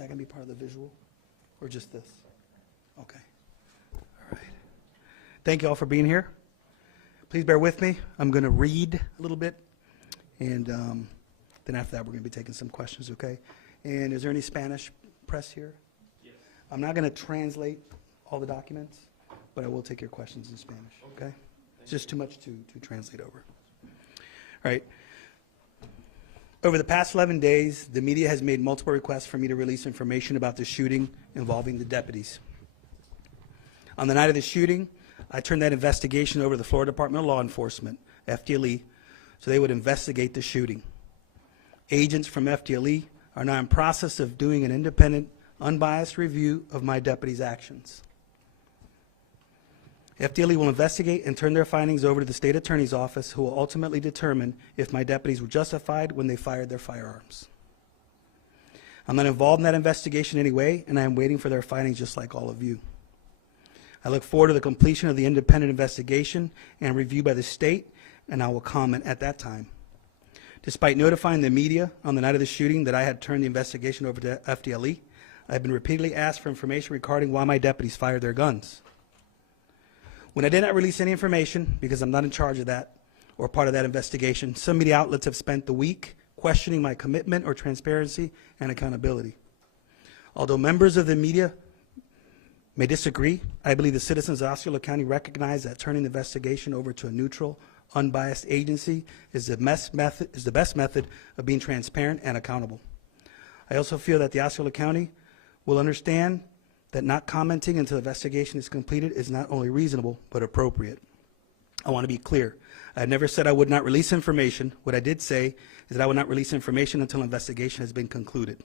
that going to be part of the visual or just this? Okay. All right. Thank you all for being here. Please bear with me. I'm going to read a little bit, and then after that, we're going to be taking some questions, okay? And is there any Spanish press here? Yes. I'm not going to translate all the documents, but I will take your questions in Spanish, okay? It's just too much to translate over. All right. Over the past 11 days, the media has made multiple requests for me to release information about the shooting involving the deputies. On the night of the shooting, I turned that investigation over to the Florida Department of Law Enforcement, FDLE, so they would investigate the shooting. Agents from FDLE are now in process of doing an independent, unbiased review of my deputies' actions. FDLE will investigate and turn their findings over to the state attorney's office, who will ultimately determine if my deputies were justified when they fired their firearms. I'm not involved in that investigation anyway, and I am waiting for their findings just like all of you. I look forward to the completion of the independent investigation and review by the state, and I will comment at that time. Despite notifying the media on the night of the shooting that I had turned the investigation over to FDLE, I have been repeatedly asked for information regarding why my deputies fired their guns. When I did not release any information, because I'm not in charge of that or part of that investigation, some media outlets have spent the week questioning my commitment or transparency and accountability. Although members of the media may disagree, I believe the citizens of Osceola County recognize that turning the investigation over to a neutral, unbiased agency is the best method of being transparent and accountable. I also feel that the Osceola County will understand that not commenting until the investigation is completed is not only reasonable, but appropriate. I want to be clear. I have never said I would not release information. What I did say is that I would not release information until an investigation has been concluded.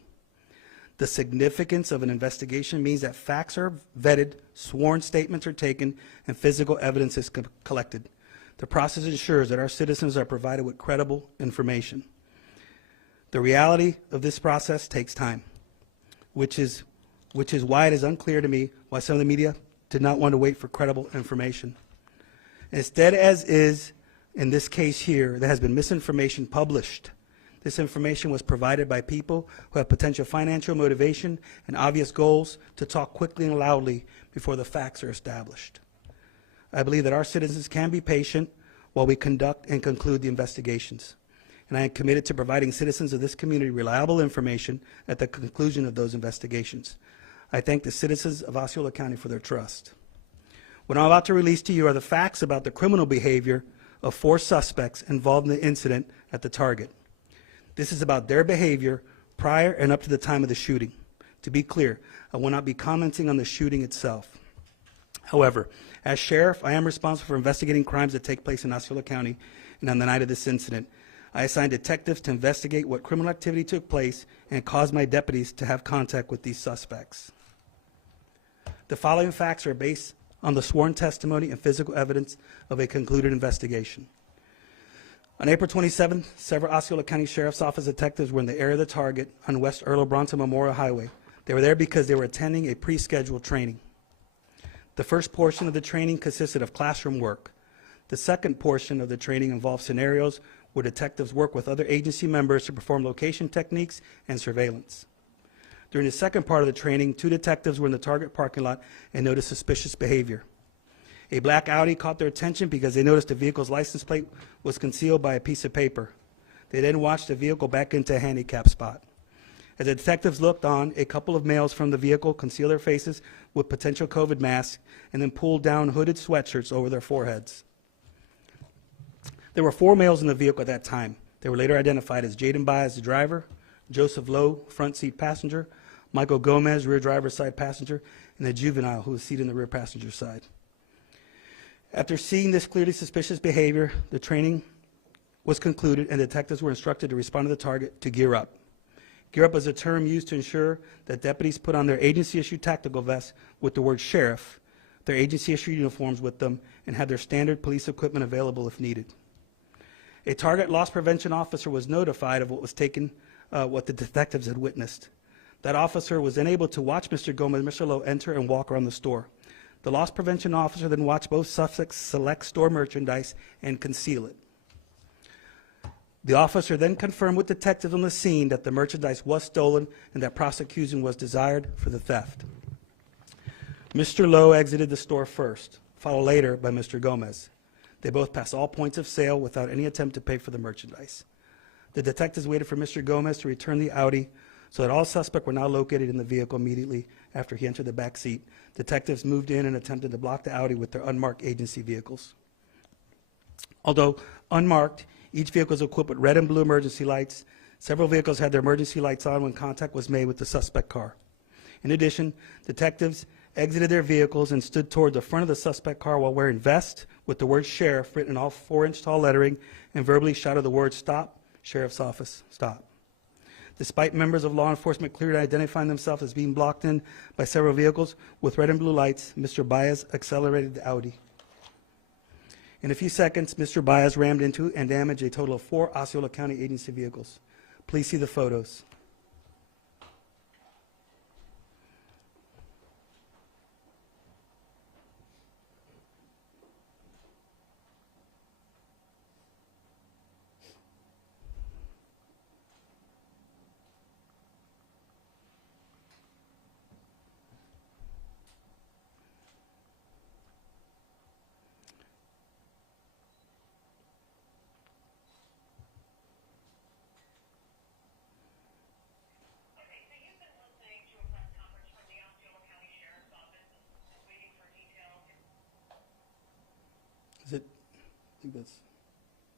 The significance of an investigation means that facts are vetted, sworn statements are taken, and physical evidence is collected. The process ensures that our citizens are provided with credible information. The reality of this process takes time, which is why it is unclear to me why some of the media did not want to wait for credible information. Instead, as is in this case here, there has been misinformation published. This information was provided by people who have potential financial motivation and obvious goals to talk quickly and loudly before the facts are established. I believe that our citizens can be patient while we conduct and conclude the investigations. And I am committed to providing citizens of this community reliable information at the conclusion of those investigations. I thank the citizens of Osceola County for their trust. What I'm about to release to you are the facts about the criminal behavior of 4 suspects involved in the incident at the Target. This is about their behavior prior and up to the time of the shooting. To be clear, I will not be commenting on the shooting itself. However, as sheriff, I am responsible for investigating crimes that take place in Osceola County, and on the night of this incident, I assigned detectives to investigate what criminal activity took place and caused my deputies to have contact with these suspects. The following facts are based on the sworn testimony and physical evidence of a concluded investigation. On April 27th, several Osceola County Sheriff's Office detectives were in the area of the Target on West Earl Bronson Memorial Highway. They were there because they were attending a pre-scheduled training. The first portion of the training consisted of classroom work. The second portion of the training involved scenarios where detectives work with other agency members to perform location techniques and surveillance. During the second part of the training, 2 detectives were in the Target parking lot and noticed suspicious behavior. A black Audi caught their attention because they noticed the vehicle's license plate was concealed by a piece of paper. They then watched the vehicle back into a handicap spot. As the detectives looked on, a couple of males from the vehicle concealed their faces with potential COVID masks and then pulled down hooded sweatshirts over their foreheads. There were 4 males in the vehicle at that time. They were later identified as Jaden Baez, the driver, Joseph Lowe, front seat passenger, Michael Gomez, rear driver's side passenger, and a juvenile who was seated in the rear passenger side. After seeing this clearly suspicious behavior, the training was concluded and detectives were instructed to respond to the Target to gear up. Gear up is a term used to ensure that deputies put on their agency-issued tactical vests with the word sheriff, their agency-issued uniforms with them, and have their standard police equipment available if needed. A Target loss prevention officer was notified of what the detectives had witnessed. That officer was then able to watch Mr. Gomez and Mr. Lowe enter and walk around the store. The loss prevention officer then watched both suspects select store merchandise and conceal it. The officer then confirmed with detectives on the scene that the merchandise was stolen and that prosecution was desired for the theft. Mr. Lowe exited the store first, followed later by Mr. Gomez. They both passed all points of sale without any attempt to pay for the merchandise. The detectives waited for Mr. Gomez to return the Audi so that all suspects were now located in the vehicle immediately after he entered the back seat. Detectives moved in and attempted to block the Audi with their unmarked agency vehicles. Although unmarked, each vehicle is equipped with red and blue emergency lights. Several vehicles had their emergency lights on when contact was made with the suspect car. In addition, detectives exited their vehicles and stood toward the front of the suspect car while wearing vests with the word sheriff written in all 4-inch tall lettering and verbally shouted the word "Stop, Sheriff's Office, stop." Despite members of law enforcement clearly identifying themselves as being blocked in by several vehicles with red and blue lights, Mr. Baez accelerated the Audi. In a few seconds, Mr. Baez rammed into and damaged a total of 4 Osceola County agency vehicles. Please see the photos.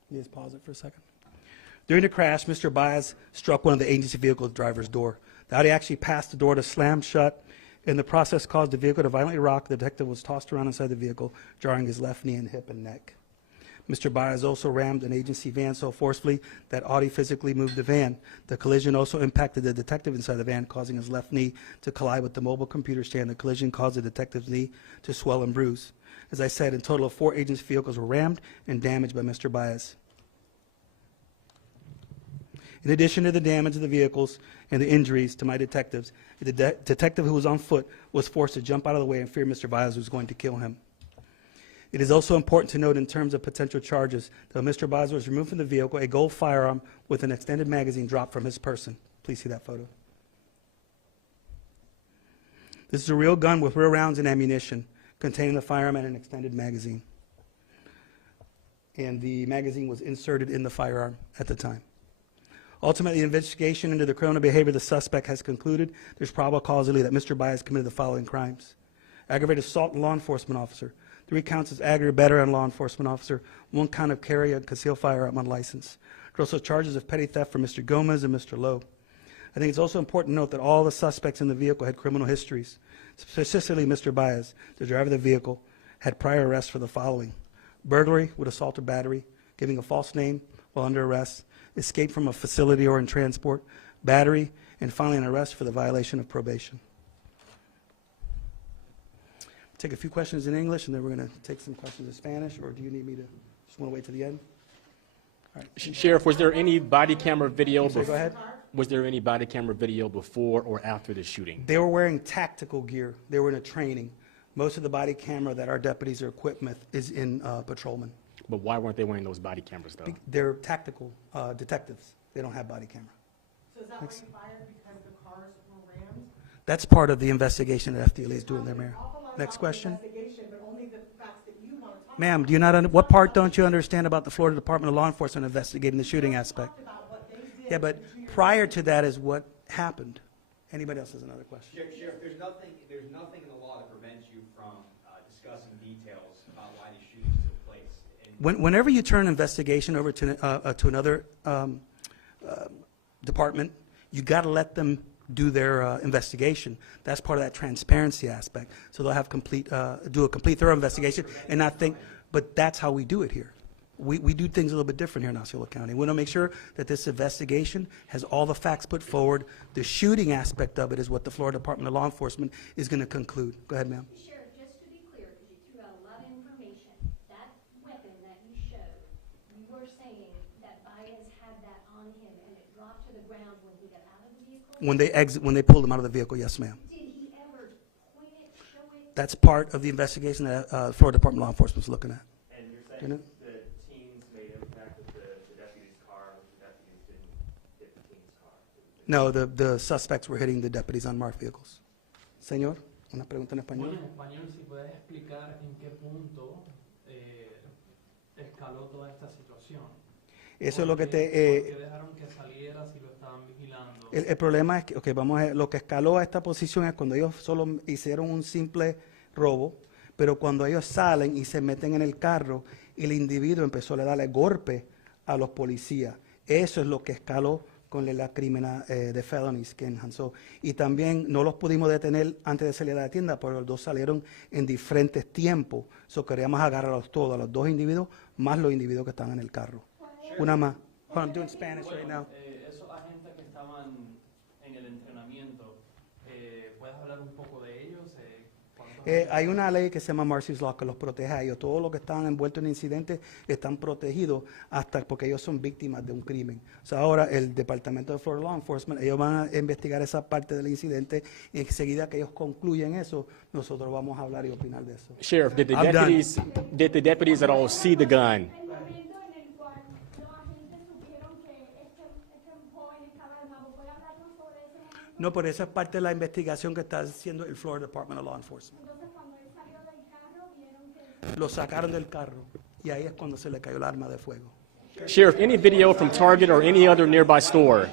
You just pause it for a second. During the crash, Mr. Baez struck one of the agency vehicle driver's door. The Audi actually passed the door to slam shut. In the process, caused the vehicle to violently rock. The detective was tossed around inside the vehicle, jarring his left knee and hip and neck. Mr. Baez also rammed an agency van so forcefully that Audi physically moved the van. The collision also impacted the detective inside the van, causing his left knee to collide with the mobile computer stand. The collision caused the detective's knee to swell and bruise. As I said, in total, 4 agency vehicles were rammed and damaged by Mr. Baez. In addition to the damage of the vehicles and the injuries to my detectives, the detective who was on foot was forced to jump out of the way and feared Mr. Baez was going to kill him. It is also important to note in terms of potential charges that when Mr. Baez was removed from the vehicle, a gold firearm with an extended magazine dropped from his person. Please see that photo. This is a real gun with real rounds and ammunition containing the firearm and an extended magazine. And the magazine was inserted in the firearm at the time. Ultimately, the investigation into the criminal behavior of the suspect has concluded there's probable cause to believe that Mr. Baez committed the following crimes: aggravated assault on law enforcement officer, 3 counts of aggravated battery on law enforcement officer, 1 count of carry a concealed firearm unlicensed. There are also charges of petty theft for Mr. Gomez and Mr. Lowe. I think it's also important to note that all the suspects in the vehicle had criminal histories. Specifically, Mr. Baez, the driver of the vehicle, had prior arrests for the following: burglary with assault or battery, giving a false name while under arrest, escape from a facility or in transport, battery, and finally an arrest for the violation of probation. Take a few questions in English, and then we're going to take some questions in Spanish, or do you need me to just want to wait to the end? All right. Sheriff, was there any body camera video? Go ahead. Was there any body camera video before or after the shooting? They were wearing tactical gear. They were in a training. Most of the body camera that our deputies are equipped with is in patrolmen. But why weren't they wearing those body cameras, though? They're tactical detectives. They don't have body camera. So is that why you fired, because the cars were rammed? That's part of the investigation that FDLE is doing there, Mayor. Next question. But only the facts that you want to talk Ma'am, do you not, what part don't you understand about the Florida Department of Law Enforcement investigating the shooting aspect? about what they did. Yeah, but prior to that is what happened. Anybody else has another question? Sheriff, there's nothing in the law that prevents you from discussing details about why these shootings took place. Whenever you turn an investigation over to another department, you got to let them do their investigation. That's part of that transparency aspect. So they'll have do a complete thorough investigation and not think, but that's how we do it here. We do things a little bit different here in Osceola County. We want to make sure that this investigation has all the facts put forward. The shooting aspect of it is what the Florida Department of Law Enforcement is going to conclude. Go ahead, ma'am. Sheriff, just to be clear, because you threw out a lot of information, that weapon that you showed, you were saying that Baez had that on him and it dropped to the ground when he got out of the vehicle? When they pulled him out of the vehicle, yes, ma'am. Did he ever point it, show it? That's part of the investigation that Florida Department of Law Enforcement is looking at. And you're You know? saying the teens may impact the deputy's car, No, the suspects were hitting the deputies on marked vehicles. Señor, una pregunta en español. Bueno, en español, si puedes explicar en qué punto escaló toda esta situación. Eso es lo que ¿Por qué te... dejaron que saliera si lo estaban vigilando? el problema es que, okay, vamos a ver, lo que escaló a esta posición es cuando ellos solo hicieron un simple robo, pero cuando ellos salen y se meten en el carro, el individuo empezó a darle golpe a los policías. Eso es lo que escaló con la criminal de felonies que enhanzó. Y también no los pudimos detener antes de salir de la tienda, porque los dos salieron en diferentes tiempos. So queríamos agarrarlos todos, a los dos individuos, más los individuos que estaban en el carro. Una más. Hold on, I'm doing Spanish right now. Esos agentes que estaban en el entrenamiento, ¿puedes hablar un poco de ellos? Hay una ley que se llama Marsy's Law que los protege a ellos. Todos los que están envueltos en incidentes están protegidos hasta porque ellos son víctimas de un crimen. O sea, ahora el Departamento de Florida Law Enforcement, ellos van a investigar esa parte del incidente y enseguida que ellos concluyen eso, nosotros vamos a hablar y opinar de eso. Sheriff, did I'm done. the deputies at all see the gun? El momento en el cual los agentes supieron que este joven estaba armado, ¿puede hablarnos sobre ese momento? No, pero esa es parte de la investigación que está haciendo el Florida Department of Law Enforcement. Entonces, cuando él salió del carro, vieron que... Lo sacaron del carro y ahí es cuando se le cayó el arma de fuego. Sheriff, any video from Target or any other nearby store